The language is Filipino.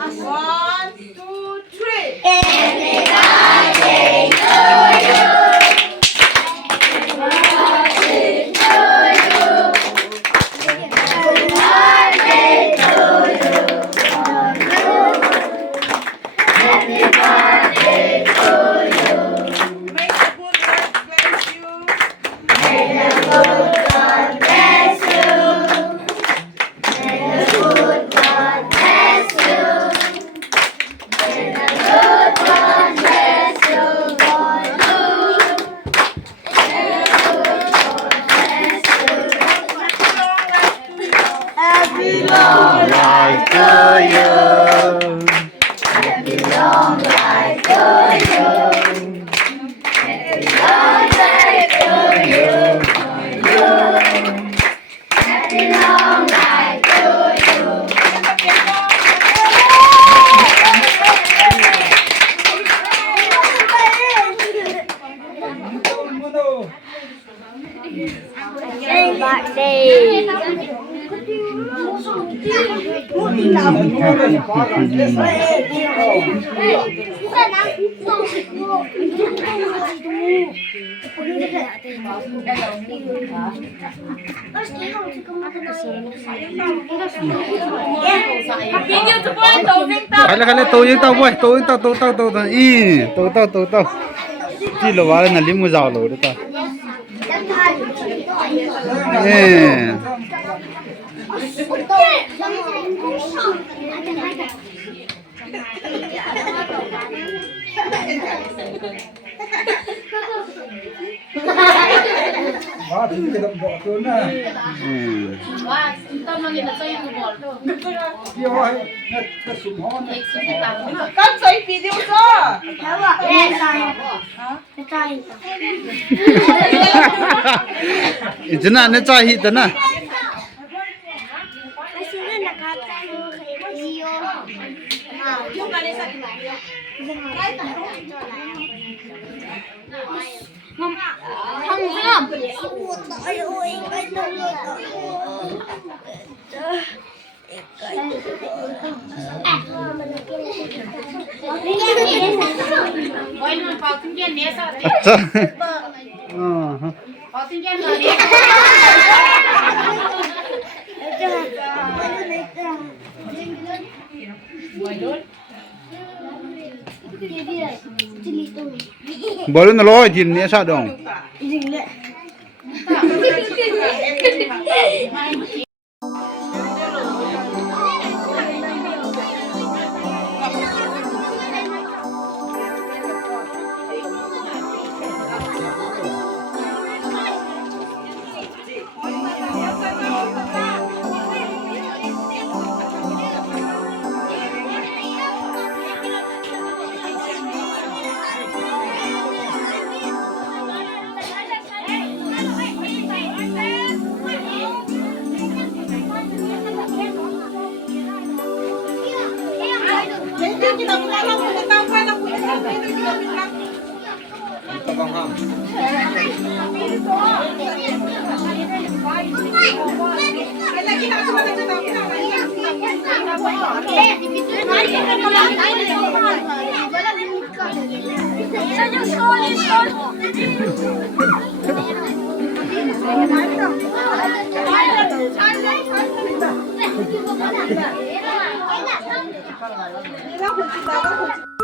1, 2, 3. Happy birthday to you. Kala tô yung tao boy, tô tô. Chỉ là vào là limu giàu rồi đó ta. Wah, ini kita bawa tu na. Wah, kita lagi nak saya tu bol tu. Dia wah, nak kesumon. Kan saya video tu. Itu na, na cahi tu na. Boilun pautin dia ni sa. अच्छा. Pautin dia ni. Boilun. Boilun na loy din niya sa dong. Ini lah kunci